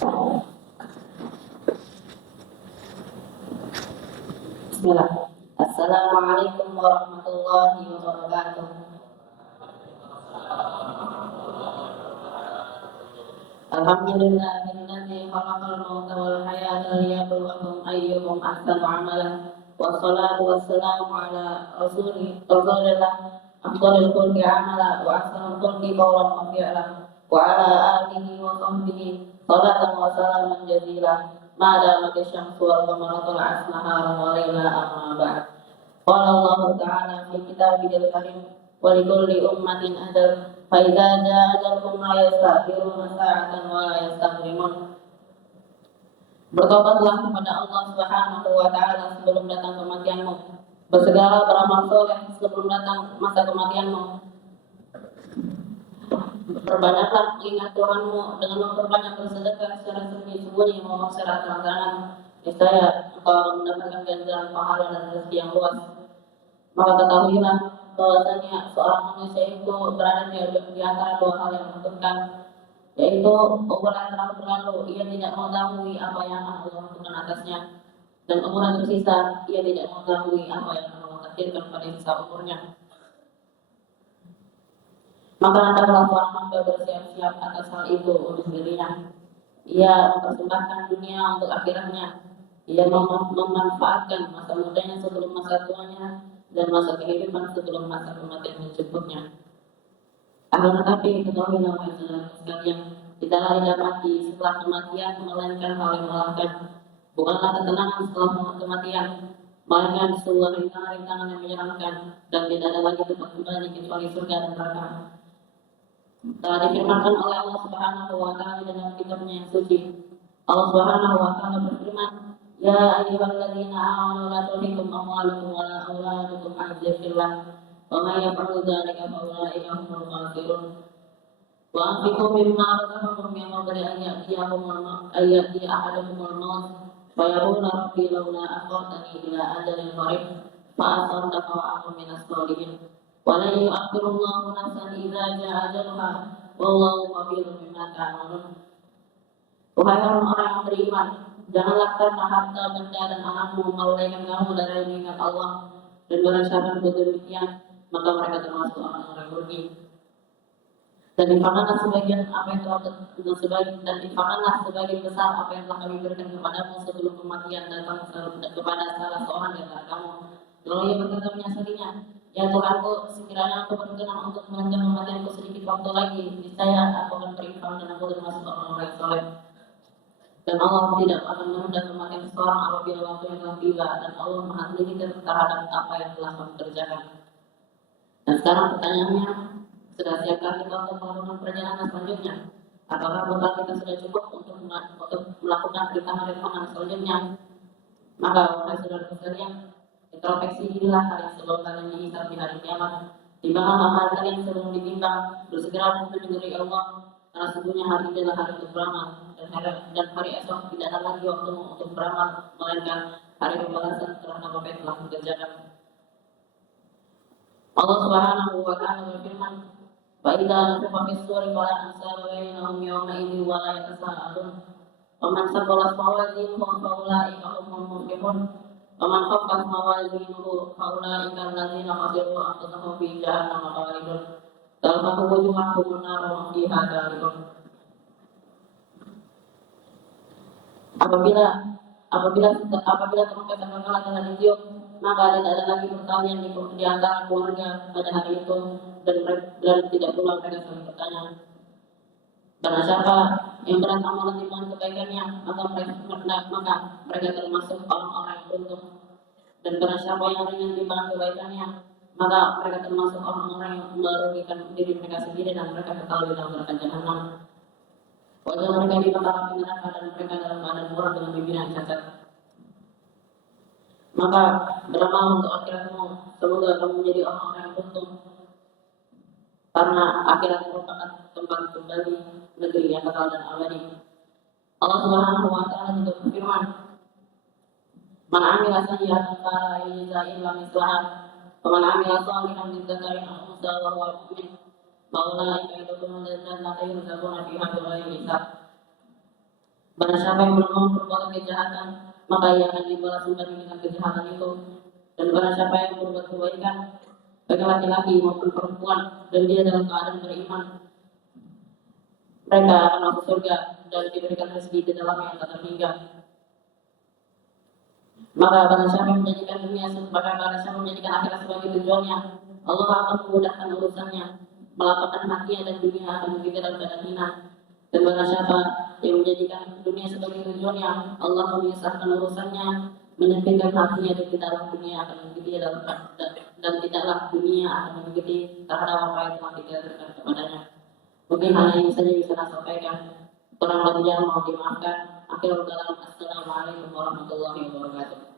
Bismillah. Assalamualaikum warahmatullahi wabarakatuh. Alhamdulillahilladzi khalaqal mauta wal hayata liyabluwakum ayyukum ahsanu amala. Wassalatu wassalamu ala rasulillah afdhalil khalqi amala wa ahsanul khalqi qawlan wa fi'la wa ala alihi wa sahbihi salatan wa salaman jazila. Ma damat asy-syamsu wal qamaru tal'a naharan wa laila amma ba'd. Qala Allah ta'ala fi kitabihil karim wa likulli ummatin ajal fa idza jaa ajaluhum la yasta'khiruna sa'atan wa la yastaqdimun. Bertobatlah kepada Allah Subhanahu wa taala sebelum datang kematianmu. Bersegera beramal soleh sebelum datang masa kematianmu. Perbanyaklah ingat Tuhanmu dengan memperbanyak bersedekah secara sembunyi-sembunyi maupun secara terang-terangan. Niscaya engkau akan mendapatkan ganjaran pahala dan rezeki yang luas. Maka ketahuilah bahwasanya seorang manusia itu berada di antara dua hal yang menentukan, yaitu umur yang telah berlalu, ia tidak mengetahui apa yang akan Allah tentukan atasnya, dan umur yang tersisa, ia tidak mengetahui apa yang akan Allah takdirkan pada sisa umurnya. Maka hendaklah seorang hamba bersiap-siap atas hal itu untuk dirinya. Ia mempersembahkan dunia untuk akhiratnya. Ia memanfaatkan masa mudanya sebelum masa tuanya dan masa kehidupan sebelum masa kematian menjemputnya. Akan tetapi ketahuilah wahai saudara sekalian, tidaklah ada mati setelah kematian melainkan hal yang melelahkan. Bukanlah ketenangan setelah kematian, melainkan sebuah rintangan-rintangan yang menyeramkan, dan tidak ada lagi tempat kembali kecuali surga dan neraka. Telah difirmankan oleh Allah Subhanahu wa taala dalam kitabnya yang suci. Allah Subhanahu wa taala berfirman, "Ya ayyuhalladzina amanu la tulhikum amwalukum wa la auladukum an dzikrillah, wa may yaf'al dzalika fa ulaika humul khasirun. Wa anfiqu mimma razaqakum min qabli an ya'tiya ahadakumul maut fa yaqulu rabbi laula akhartani ila ajalin qarib fa asaddaqa wa akun minas shalihin. Wala yu'akhirullahu nafsan idza jaa ajaluha wallahu khabirun bima ta'malun." Wahai orang-orang yang beriman, janganlah karena harta, benda dan anakmu melalaikan kamu dari mengingat Allah, dan barang siapa demikian, maka mereka termasuk orang-orang rugi. Dan infakkanlah sebagian besar apa yang telah kami berikan kepadamu sebelum kematian datang kepada salah seorang di antara kamu. Lalu ia berkata menyesalinya, "Ya Tuhanku, sekiranya aku berkenan untuk melanjutkan kematianku sedikit waktu lagi, niscaya aku akan berinfak dan aku termasuk orang-orang soleh." Dan Allah tidak akan menunda kematian seseorang apabila waktu yang telah tiba, dan Allah Maha Teliti terhadap apa yang telah kamu kerjakan. Dan sekarang pertanyaannya, sudah siapkah kita untuk melakukan perjalanan selanjutnya? Apakah bekal kita sudah cukup untuk melakukan rintangan-rintangan selanjutnya? Maka wahai saudara sekalian, introspeksi dirilah kalian sebelum kalian dihisab di hari kiamat. Timbanglah amal kalian sebelum ditimbang. Bersegera menuju dari Allah, karena sesungguhnya hari ini adalah hari untuk beramal, dan hari esok tidak ada lagi waktu untuk beramal, melainkan hari pembalasan terhadap apa yang telah dikerjakan. Allah Subhanahu wa taala berfirman, "Fa idza nufiqa fis suri fala ansaba bainahum yawma idzin wa la yatasaalun. Wa man thaqulat mawazinuhu fa ulaika humul muflihun. Wa man khaffat mawazinuhu fa ulaika alladzina khasiru anfusahum fi jahannam khalidun. Talfahu wujuhahum an-nar wa fiha khalidun." Apabila trompet sangkakala telah ditiup, maka tidak ada lagi pertanyaan di antara keluarga pada hari itu, dan tidak pula mereka saling bertanya. Barang siapa yang berat amalan timbangan kebaikannya, maka mereka termasuk orang-orang yang beruntung. Dan barang siapa yang ringan timbangan kebaikannya, maka mereka termasuk orang-orang yang merugikan diri mereka sendiri, dan mereka kekal di dalam neraka jahanam. Wajah mereka dibakar api neraka, dan mereka dalam keadaan murah dengan bibir yang cacat. Maka beramal untuk akhiratmu, semoga kamu menjadi orang-orang yang beruntung, karena akhirat merupakan tempat kembali negeri yang kekal dan abadi. Allah Subhanahu wa taala juga berfirman, "Man 'amila sayyi'atan fala yujza illa mislaha, wa man 'amila shalihan min dzakarin aw untha wa huwa mu'min, fa ulaika yadkhuluna al-jannata yurzaquna fiha bighairi hisab." Barang siapa yang belum berbuat kejahatan, maka ia akan dibalas kembali dengan kejahatan itu. Dan barang siapa yang berbuat kebaikan, baik laki-laki maupun perempuan, dan dia dalam keadaan beriman, mereka akan masuk surga dan diberikan rezeki di dalamnya yang tak terhingga. Maka barang siapa yang menjadikan akhirat sebagai tujuannya, Allah akan memudahkan urusannya, melapangkan hatinya dan dunia akan begitu dalam keadaan hina. Dan barang siapa yang menjadikan dunia sebagai tujuannya, Allah memisahkan urusannya, menyempitkan hatinya dan tidaklah dunia akan mengikuti dan tidaklah dunia akan mengikuti terhadap apa yang telah dikatakan kepadanya. Mungkin hal ini saja bisa saya sampaikan. Kurang lebihnya mohon dimaafkan. Akhirul kalam. Assalamualaikum warahmatullahi wabarakatuh.